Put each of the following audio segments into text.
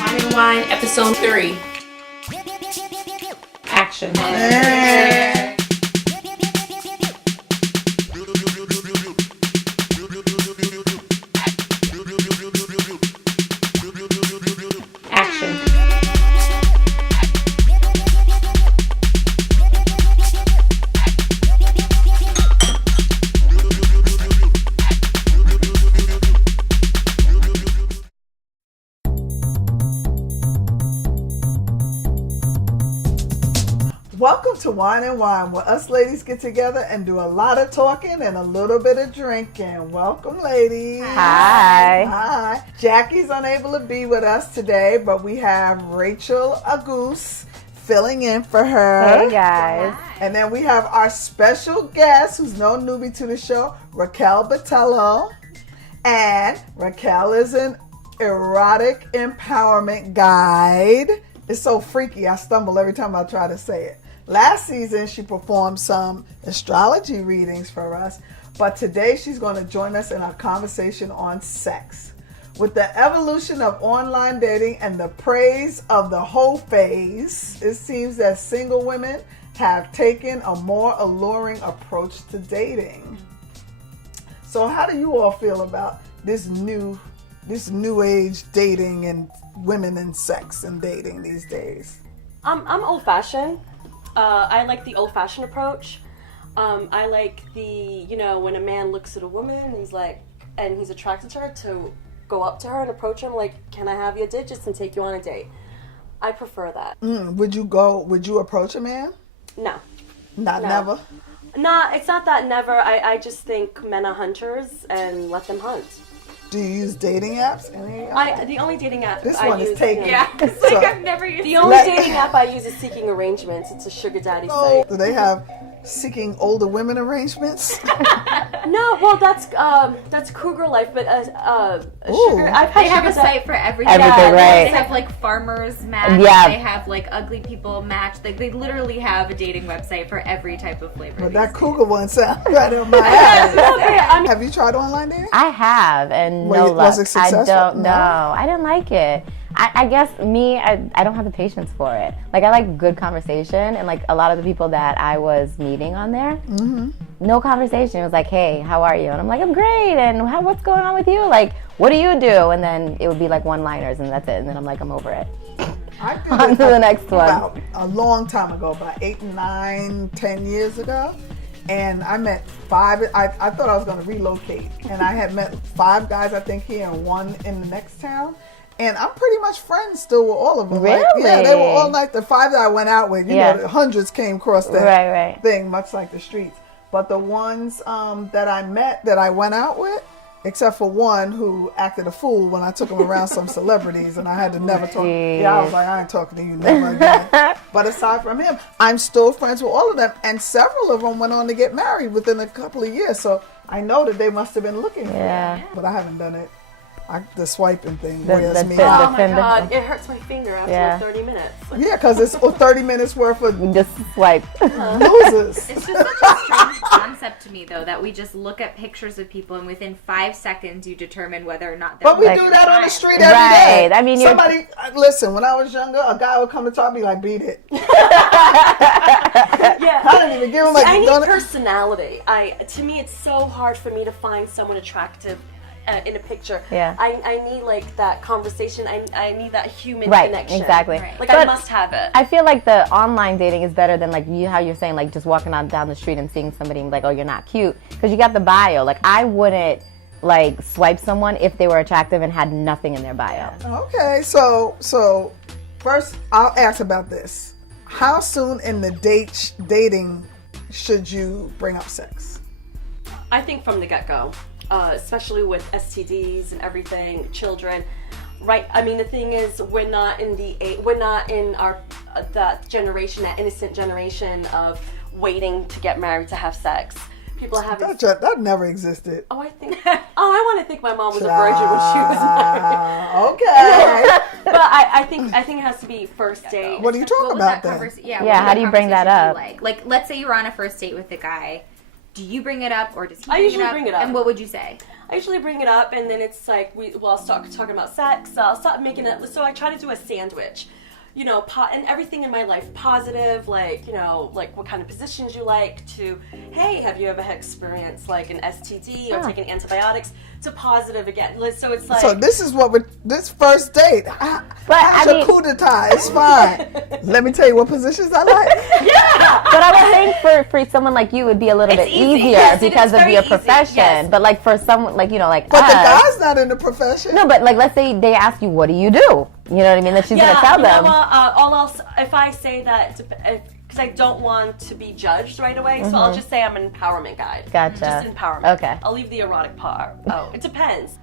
Wine and Whine, episode 3. Action. Action. Welcome to Wine and Whine, where us ladies get together and do a lot of talking and a little bit of drinking. Welcome, ladies. Hi. Hi. Jackie's unable to be with us today, but we have Rachel Auguste filling in for her. Hey, guys. And then we have our special guest, who's no newbie to the show, Raquel Botelho. And Raquel is an erotic empowerment guide. It's so freaky, I stumble every time I try to say it. Last season, she performed some astrology readings for us, but today she's going to join us in our conversation on sex. With the evolution of online dating and the praise of the whole phase, it seems that single women have taken a more alluring approach to dating. So how do you all feel about this new age dating and women and sex and dating these days? I'm old-fashioned. I like the old-fashioned approach. I like when a man looks at a woman, and he's attracted to her, to go up to her and approach him like, can I have your digits and take you on a date? I prefer that. Would you approach a man? No. Never? Nah, it's not that never. I just think men are hunters and let them hunt. Do you use dating apps? The only dating app This I one use, is taken. Yeah, it's like I've never used The only dating app I use is Seeking Arrangements. It's a sugar daddy site. Do they have seeking older women arrangements? No, well that's Cougar Life, but sugar. They have a site for everything. Everything, right. They have like farmers match. Yeah. They have like ugly people match. Like they literally have a dating website for every type of flavor. But that Cougar one sounds right up my alley. Have you tried online dating? I have, and Was no luck. it successful? I don't know. No? I didn't like it. I guess I don't have the patience for it. Like, I like good conversation, and like a lot of the people that I was meeting on there, no conversation. It was like, hey, how are you? And I'm like, I'm great. And what's going on with you? Like, what do you do? And then it would be like one-liners, and that's it. And then I'm like, I'm over it. I did On to the next one. About a long time ago, about 8, 9, 10 years ago. And I met 5. I thought I was going to relocate. And I had met 5 guys, I think, here and 1 in the next town. And I'm pretty much friends still with all of them. Really? Like, they were all like the 5 that I went out with. You know, the hundreds came across that thing, much like the streets. But the ones that I met, that I went out with, except for one who acted a fool when I took him around some celebrities, and I had to never talk. Yeah, I was like, I ain't talking to you never again. But aside from him, I'm still friends with all of them, and several of them went on to get married within a couple of years. So I know that they must have been looking for me, but I haven't done it. The swiping thing wears me out. Oh my God, it hurts my finger after 30 minutes. Yeah, because it's 30 minutes worth of just swipe. losers. It's just such a strange concept to me, though, that we just look at pictures of people and within 5 seconds you determine whether or not they're But we do that on the street every day. Right. I mean, somebody, listen, when I was younger, a guy would come to talk to me like, beat it. Yeah. I didn't even give him like, I need personality. To me, it's so hard for me to find someone attractive in a picture. Yeah. I need like that conversation. I need that human Right, connection. exactly. Right. Like, But I must have it. I feel like the online dating is better than like how you're saying, like just walking down the street and seeing somebody and like, oh, you're not cute, because you got the bio. Like, I wouldn't like swipe someone if they were attractive and had nothing in their bio. Okay, so first I'll ask about this. How soon in the dating should you bring up sex? I think from the get-go, especially with STDs and everything, children. Right. I mean, the thing is, we're not in our that generation, that innocent generation of waiting to get married to have sex. People having that never existed. Oh, I want to think my mom was a virgin when she was married. Okay. But I think it has to be first date. What do you talk about then? How do you bring that up? Like, let's say you're on a first date with a guy. Do you bring it up, or does he I usually bring it up. And what would you say? I usually bring it up, and then it's like I'll start talking about sex. I'll start making it. So I try to do a sandwich, you know, and everything in my life positive, like, you know, like what kind of positions you like, to, hey, have you ever had experience like an STD or taking antibiotics, to positive again. So it's like, so this is what this first date. How's your coup d'etat? It's fine. Let me tell you what positions I like. yeah. But I would think for someone like you, it would be a little bit easier yes, because of your profession. Yes. But like for someone like, you know, like But us, the guy's not in the profession. no, but like let's say they ask you, what do you do? You know what I mean? Then she's gonna tell them. All else, if I say that, because I don't want to be judged right away, so I'll just say I'm an empowerment guide. Gotcha. Just empowerment. Okay. I'll leave the erotic part. Oh, it depends.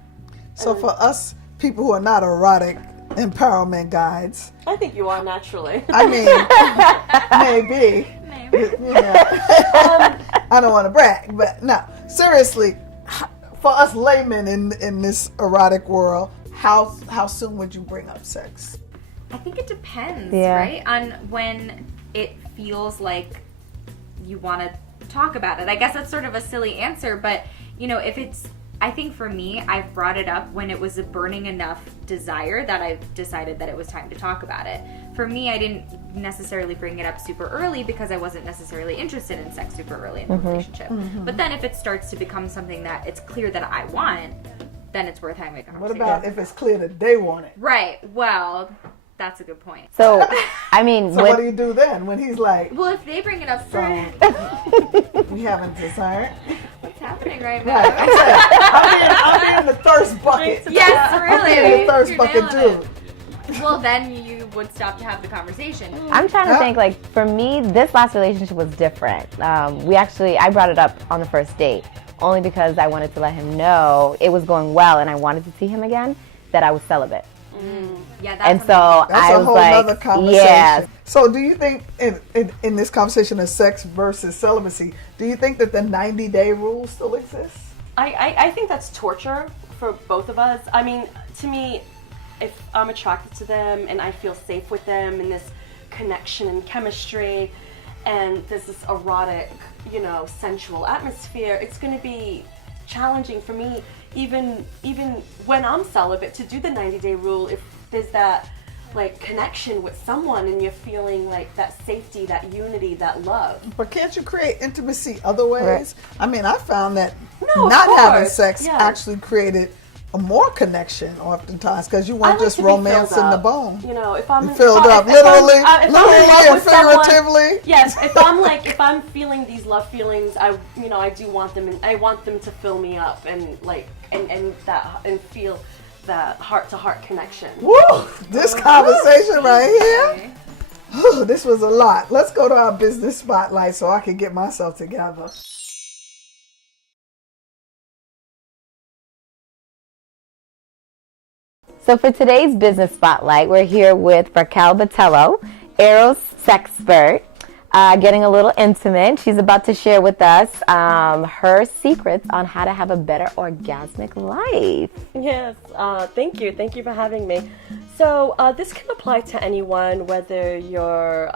So for us people who are not erotic empowerment guides, I think you are naturally. I mean, maybe. Yeah. I don't want to brag, but no, seriously, for us laymen in this erotic world, how soon would you bring up sex? I think it depends, Yeah. right? On when it feels like you want to talk about it. I guess that's sort of a silly answer, but, you know, if it's, I think for me, I've brought it up when it was a burning enough desire that I've decided that it was time to talk about it. For me, I didn't necessarily bring it up super early because I wasn't necessarily interested in sex super early in the relationship. But then if it starts to become something that it's clear that I want, then it's worth having a conversation. What about if it's clear that they want it? Right. Well, that's a good point. So, I mean, So what do you do then when he's like, Well, if they bring it up first, we haven't desired? what's happening right now? Right. I'm being the thirst bucket. Yes, really. I'm being the thirst You're bucket nailing dude. it. Well, then you would stop to have the conversation. I'm trying to Yeah. think, like, for me, this last relationship was different. I brought it up on the first date, only because I wanted to let him know it was going well and I wanted to see him again, that I was celibate. Yeah, that's And so That's I a was whole like, other conversation. yeah. So do you think in this conversation of sex versus celibacy, do you think that the 90-day rule still exists? I think that's torture for both of us. I mean, to me, if I'm attracted to them and I feel safe with them in this connection and chemistry, and there's this erotic, you know, sensual atmosphere, it's going to be challenging for me, even when I'm celibate, to do the 90-day rule if there's that like connection with someone and you're feeling like that safety, that unity, that love. But can't you create intimacy other ways? Right. I mean, I found that No, of not having course. sex Yeah. actually created a more connection oftentimes because you I weren't like just to be filled romancing the up. bone. You know, if I'm Filled up, if I'm literally in love and with someone- figuratively. Yes, if I'm feeling these love feelings, I do want them, and I want them to fill me up and feel that heart to heart connection. Woo! This conversation right here. Whew, this was a lot. Let's go to our business spotlight so I can get myself together. So for today's business spotlight, we're here with Raquel Botelho, Eros Sexpert, getting a little intimate. She's about to share with us her secrets on how to have a better orgasmic life. Yes, thank you. Thank you for having me. So this can apply to anyone, whether you're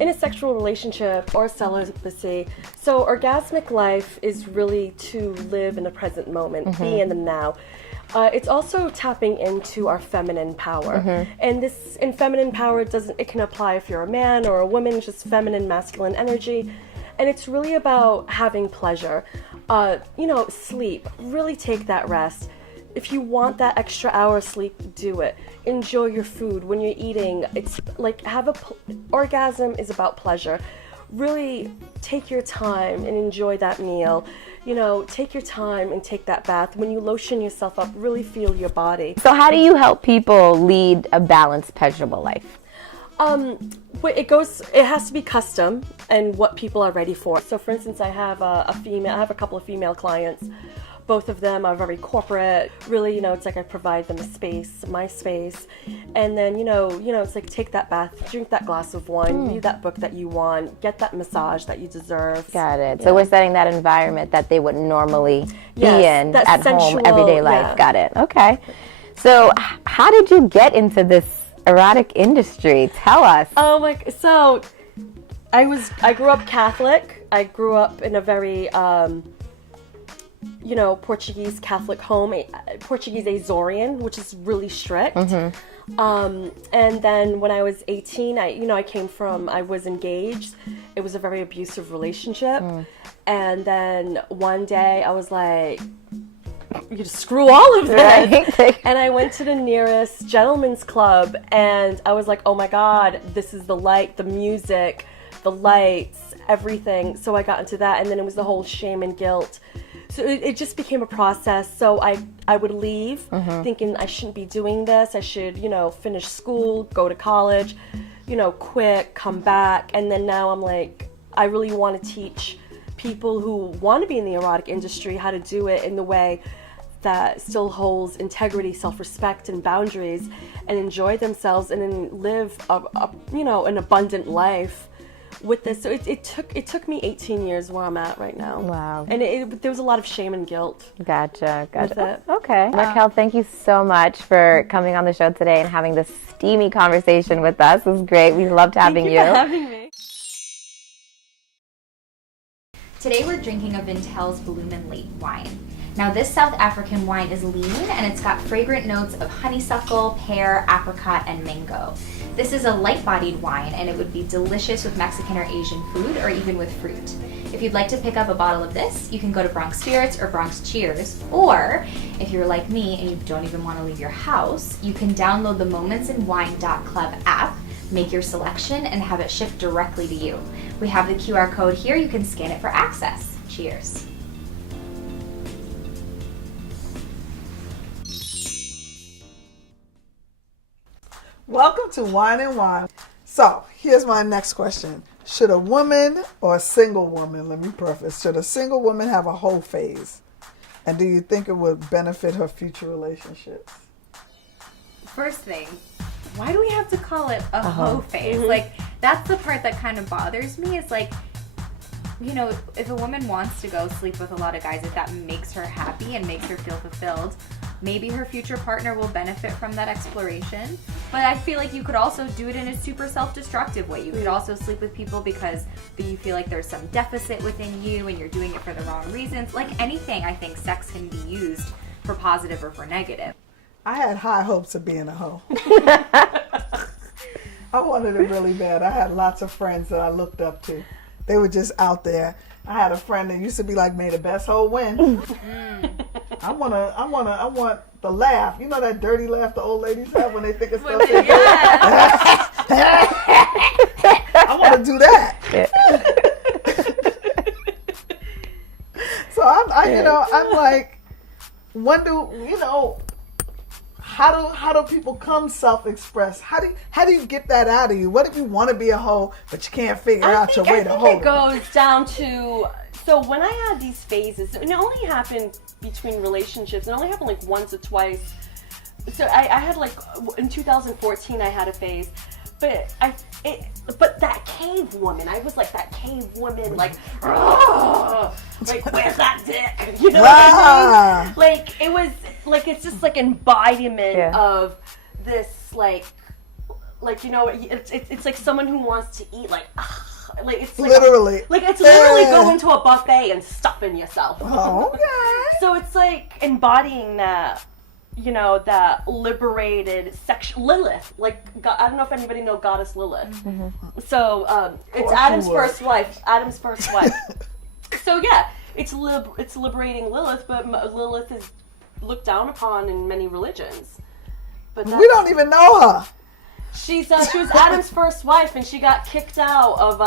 in a sexual relationship or celibacy. So orgasmic life is really to live in the present moment, be in the now. It's also tapping into our feminine power. And this in feminine power it can apply if you're a man or a woman, just feminine, masculine energy. And it's really about having pleasure. Sleep. Really take that rest. If you want that extra hour of sleep, do it. Enjoy your food. When you're eating, it's like orgasm is about pleasure. Really take your time and enjoy that meal. Take your time and take that bath. When you lotion yourself up, really feel your body. So how do you help people lead a balanced, pleasurable life? It has to be custom and what people are ready for. So for instance, I have a couple of female clients. Both of them are very corporate. Really, it's like I provide them my space. And then, it's like take that bath, drink that glass of wine, read that book that you want, get that massage that you deserve. Got it. So we're setting that environment that they would normally be in that at home, sensual, everyday life. yeah. Got it. Okay. So how did you get into this erotic industry? Tell us. Oh my! So I grew up Catholic. I grew up in a very Portuguese Catholic home, Portuguese Azorian, which is really strict. And then when I was 18, I was engaged. It was a very abusive relationship. And then one day I was like, you just screw all of this. Right. And I went to the nearest gentleman's club and I was like, oh my God, this is the light, the music, the lights, everything. So I got into that, and then it was the whole shame and guilt. So it just became a process. So I would leave thinking I shouldn't be doing this. I should, finish school, go to college, quit, come back. And then now I'm like, I really want to teach people who want to be in the erotic industry how to do it in the way that still holds integrity, self-respect, and boundaries, and enjoy themselves and then live an abundant life with this. So it took me 18 years where I'm at right now. Wow. And there was a lot of shame and guilt. Gotcha. Okay. Raquel, thank you so much for coming on the show today and having this steamy conversation with us. It was great. We loved having you. Thank you for having me. Today we're drinking a Vintales Bloomin Late wine. Now this South African wine is lean and it's got fragrant notes of honeysuckle, pear, apricot, and mango. This is a light-bodied wine and it would be delicious with Mexican or Asian food or even with fruit. If you'd like to pick up a bottle of this, you can go to Bronx Spirits or Bronx Cheers, or if you're like me and you don't even want to leave your house, you can download the momentsandwine.club app, make your selection, and have it shipped directly to you. We have the QR code here. You can scan it for access. Cheers. Welcome to Wine Whine. So, here's my next question. Should a woman or a single woman, let me preface, should a single woman have a hoe phase? And do you think it would benefit her future relationships? First thing, why do we have to call it a hoe phase? Like, that's the part that kind of bothers me. Is like, if a woman wants to go sleep with a lot of guys, if that makes her happy and makes her feel fulfilled, maybe her future partner will benefit from that exploration. But I feel like you could also do it in a super self-destructive way. You could also sleep with people because you feel like there's some deficit within you and you're doing it for the wrong reasons. Like anything, I think sex can be used for positive or for negative. I had high hopes of being a hoe. I wanted it really bad. I had lots of friends that I looked up to. They were just out there. I had a friend that used to be like, may the best hoe win. I want the laugh. You know that dirty laugh the old ladies have when they think it's stuff. I want to do that. So I'm like, how do people come self-express? How do you get that out of you? What if you want to be a hoe but you can't figure out your way to hoe? I think it goes down to, so when I had these phases, and it only happened between relationships. It only happened like once or twice. So I had like in 2014 I had a phase, but that cave woman. I was like that cave woman, like where's that dick? You know what I mean? Like it was like it's just like embodiment of this like it's like someone who wants to eat like it's like literally it's literally going to a buffet and stuffing yourself. Oh, okay. So it's like embodying that, that liberated Lilith. Like I don't know if anybody know Goddess Lilith. Mm-hmm. So it's Adam's first wife. So yeah, it's liberating Lilith, but Lilith is looked down upon in many religions. But we don't even know her. She was Adam's first wife, and she got kicked out of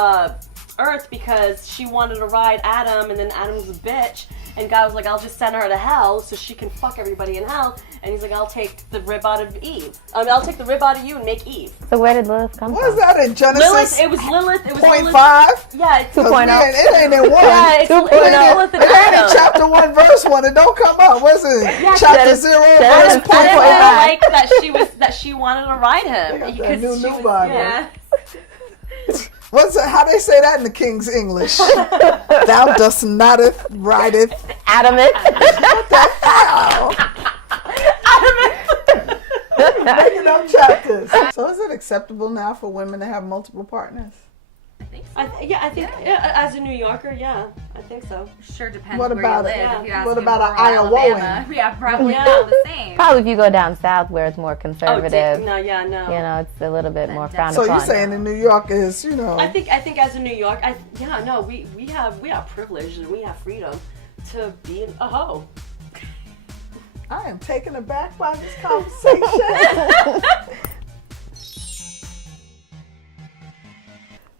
Earth because she wanted to ride Adam, and then Adam was a bitch, and God was like, I'll just send her to hell so she can fuck everybody in hell, and he's like, I'll take the rib out of Eve. I'll take the rib out of you and make Eve. So where did Lilith come from? What is that in Genesis? It was Lilith. 0.5? Yeah, it's 2.0. It ain't in 1. Yeah, it's Lilith and It ain't in Adam. chapter 1, verse 1. It don't come up. What's it? Yeah, chapter 0, verse 0.5. I didn't like that she wanted to ride him because new she was, Bible. yeah. What's it, how they say that in the King's English? Thou dost notteth, rideth. Adamant. What the hell? Making up chapters. So is it acceptable now for women to have multiple partners? I think so. I think as a New Yorker, yeah, I think so. Sure depends What where about you it? live. Yeah. If you ask What in about an rural Iowan? Alabama, yeah, probably not the same. Probably if you go down south where it's more conservative. No. You know, it's a little bit more frowned So upon. you're saying in New York is, you know. I think as a New York, we have privilege and we have freedom to be a hoe. I am taken aback by this conversation.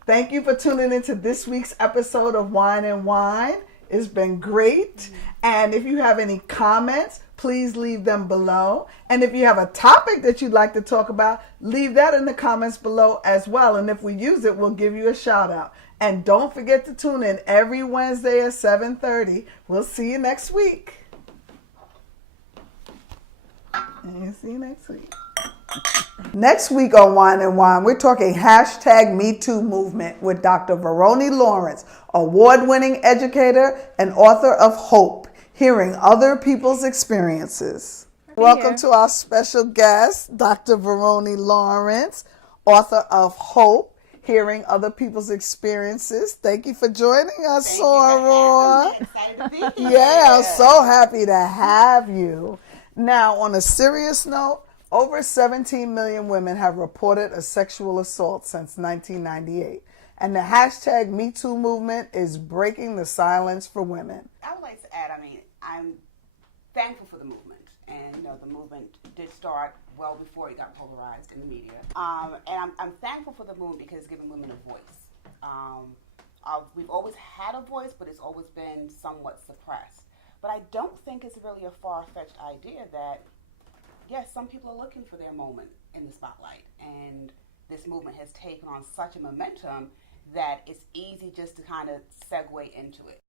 Thank you for tuning into this week's episode of Wine Whine. It's been great. And if you have any comments, please leave them below. And if you have a topic that you'd like to talk about, leave that in the comments below as well. And if we use it, we'll give you a shout out. And don't forget to tune in every Wednesday at 7:30. We'll see you next week. And see you next week. Next week on Wine Whine, we're talking #MeToo movement with Dr. Veroni Lawrence, award-winning educator and author of Hope, hearing other people's experiences. Welcome to our special guest, Dr. Veroni Lawrence, author of Hope, hearing other people's experiences. Thank you for joining us, Soror. Excited to be here. Yeah, I'm so happy to have you. Now, on a serious note, over 17 million women have reported a sexual assault since 1998. And the #MeToo movement is breaking the silence for women. I would like to add, I'm thankful for the movement. And, the movement did start well before it got polarized in the media. And I'm thankful for the movement because it's giving women a voice. We've always had a voice, but it's always been somewhat suppressed. But I don't think it's really a far-fetched idea that, yes, some people are looking for their moment in the spotlight. And this movement has taken on such a momentum that it's easy just to kind of segue into it.